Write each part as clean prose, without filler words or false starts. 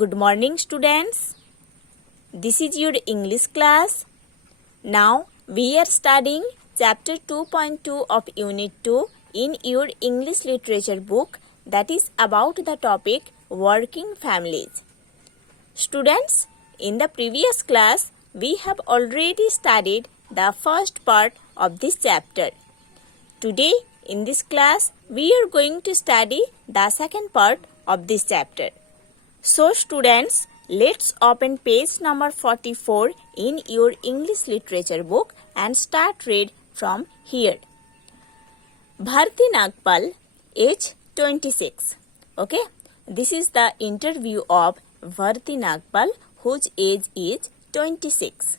Good morning, students. This is your English class. Now we are studying chapter 2.2 of unit 2 in your English literature book, that is about the topic working families. Students, in the previous class we have already studied the first part of this chapter. Today in this class we are going to study the second part of this chapter. So students, let's open page number 44 in your English literature book and start read from here. Bharti Nagpal, age 26. Okay, this is the interview of Bharti Nagpal, whose age is 26.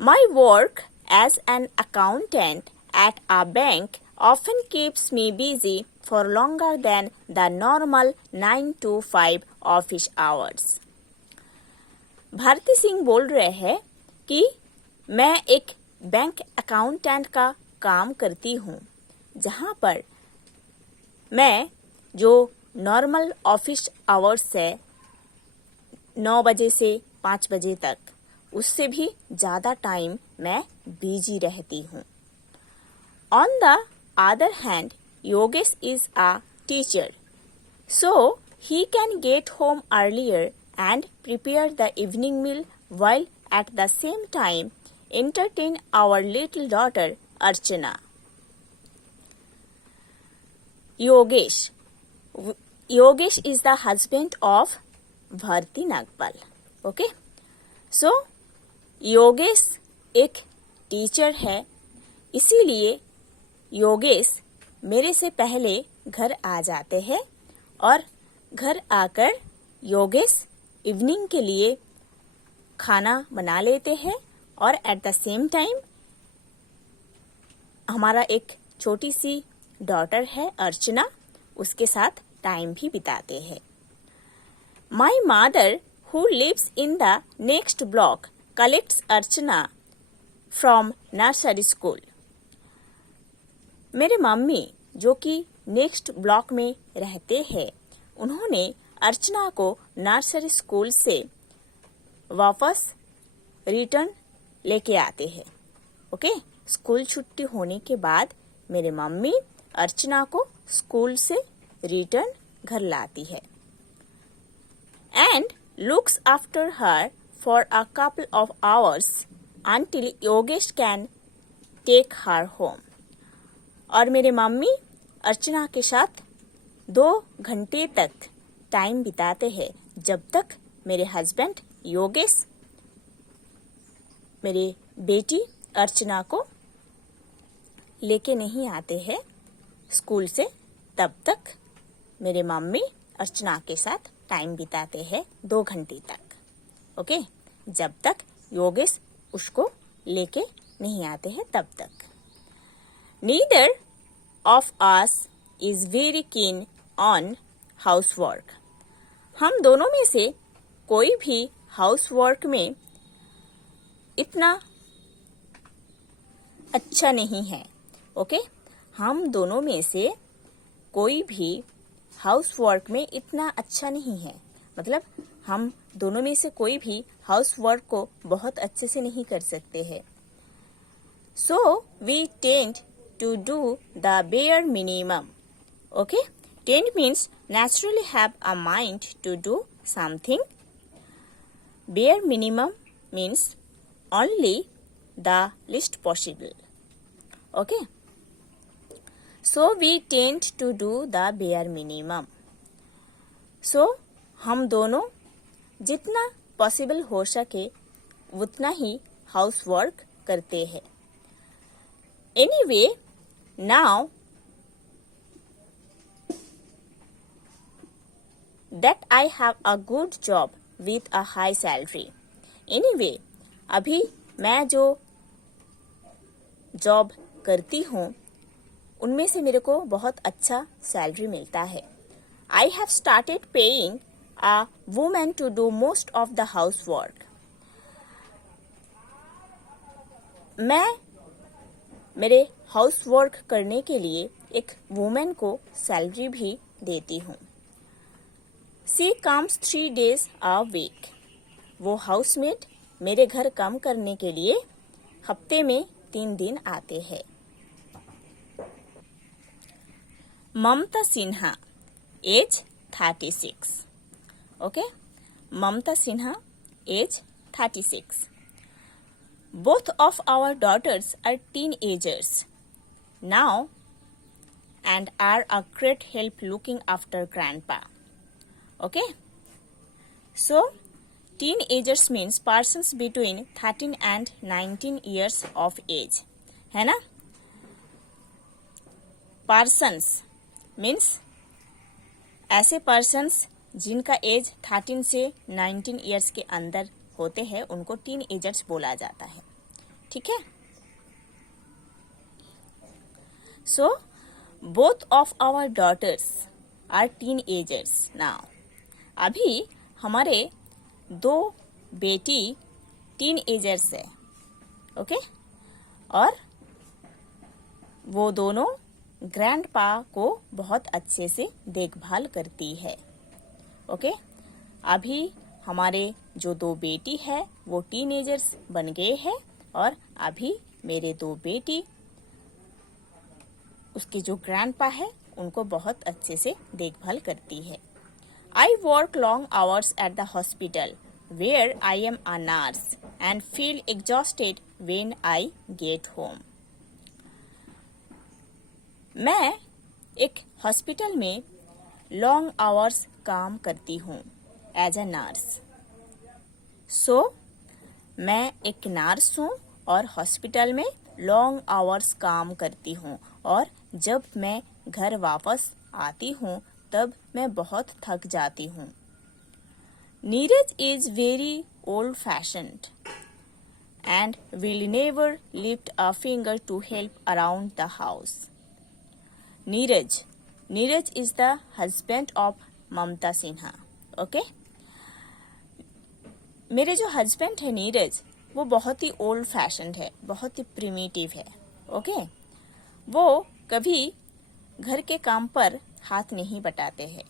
My work as an accountant at a bank often keeps me busy for longer than the normal 9 to 5 office hours. Bharti Singh बोल रहे हैं कि मैं एक bank accountant का काम करती हूँ, जहाँ पर मैं जो नॉर्मल ऑफिस आवर्स है 9 बजे से 5 बजे तक, उससे भी ज़्यादा टाइम मैं बिजी रहती हूँ. On the other hand, Yogesh is a teacher, so he can get home earlier and prepare the evening meal while at the same time entertain our little daughter Archana. Yogesh is the husband of Bharti Nagpal. Okay, so Yogesh एक teacher है, इसीलिए योगेश मेरे से पहले घर आ जाते हैं और घर आकर योगेश इवनिंग के लिए खाना बना लेते हैं और एट द सेम टाइम हमारा एक छोटी सी डॉटर है अर्चना, उसके साथ टाइम भी बिताते हैं. My mother who lives in the next block collects Archana from nursery school. मेरे मम्मी जो कि नेक्स्ट ब्लॉक में रहते हैं, उन्होंने अर्चना को नर्सरी स्कूल से वापस रिटर्न लेके आते हैं. ओके, स्कूल छुट्टी होने के बाद मेरे मम्मी अर्चना को स्कूल से रिटर्न घर लाती है and looks after her for a couple of hours until Yogesh can take her home. और मेरे मम्मी अर्चना के साथ 2 घंटे तक टाइम बिताते हैं, जब तक मेरे हस्बैंड योगेश मेरे बेटी अर्चना को लेके नहीं आते हैं स्कूल से. तब तक मेरे मम्मी अर्चना के साथ टाइम बिताते हैं 2 घंटे तक. ओके, जब तक योगेश उसको लेके नहीं आते हैं तब तक. Neither of us is very keen on housework. हम दोनों में से कोई भी हाउसवर्क में इतना अच्छा नहीं है. ओके, हम दोनों में से कोई भी हाउसवर्क में इतना अच्छा नहीं है, मतलब हम दोनों में से कोई भी हाउसवर्क को बहुत अच्छे से नहीं कर सकते हैं. So we tend to do the bare minimum. Okay, tend means naturally have a mind to do something. Bare minimum means only the least possible. Okay, so we tend to do the bare minimum. So हम दोनों जितना possible हो सके उतना ही house work करते हैं. Anyway, now that I have a good job with a high salary. Anyway, अभी मैं जो जॉब करती हूँ उनमें से मेरे को बहुत अच्छा सैलरी मिलता है. I have started paying a woman to do most of the housework. मैं मेरे हाउस वर्क करने के लिए एक वुमेन को सैलरी भी देती हूँ. She comes 3 days a week. वो हाउसमेट मेरे घर काम करने के लिए हफ्ते में 3 दिन आते हैं. Mamta Sinha, age 36. Okay, Mamta Sinha, age 36. Both of our daughters are teenagers now and are a great help looking after grandpa. Okay? So, teenagers means persons between 13 and 19 years of age. है ना? Persons means ऐसे persons जिनका as 13 से 19 years के अंदर होते हैं उनको टीनएजर्स बोला जाता है. ठीक है. So both of our daughters are teenagers now. अभी हमारे 2 बेटी टीनएजर्स है. ओके, और वो दोनों ग्रैंडपा को बहुत अच्छे से देखभाल करती है. ओके, अभी हमारे जो 2 बेटी है वो टीनेजर्स बन गए हैं और अभी मेरे 2 बेटी उसके जो ग्रैंडपा है उनको बहुत अच्छे से देखभाल करती है. I work long hours at the hospital where I am a nurse and feel exhausted when I get home. मैं एक हॉस्पिटल में लॉन्ग आवर्स काम करती हूँ एज अ नर्स. सो मैं एक नर्स हूँ और हॉस्पिटल में लॉन्ग आवर्स काम करती हूँ और जब मैं घर वापस आती हूँ तब मैं बहुत थक जाती हूँ. Neeraj is very old fashioned and will never lift a finger to help around the house. Neeraj is the husband of Mamta Sinha. Okay, मेरे जो हस्बैंड है नीरज वो बहुत ही ओल्ड फैशन्ड है, बहुत ही प्रिमिटिव है. ओके, वो कभी घर के काम पर हाथ नहीं बटाते हैं.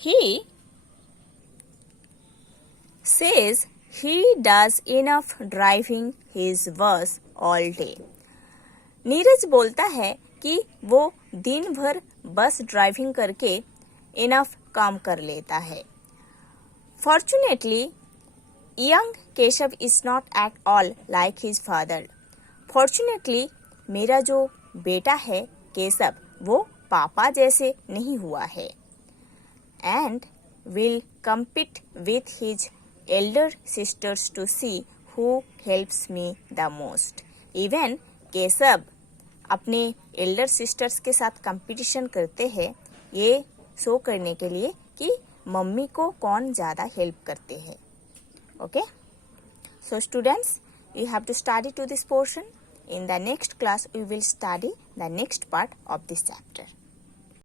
He says he does enough driving his बस ऑल डे. नीरज बोलता है कि वो दिन भर बस ड्राइविंग करके इनफ काम कर लेता है. Fortunately young Keshav is not at all like his father. Fortunately मेरा जो बेटा है केशव वो पापा जैसे नहीं हुआ है. And will compete with his elder sisters to see who helps me the most. Even Keshav अपने एल्डर सिस्टर्स के साथ कंपटीशन करते हैं ये शो करने के लिए कि मम्मी को कौन ज़्यादा हेल्प करते हैं. Okay, so students, you have to study to this portion. In the next class, we will study the next part of this chapter.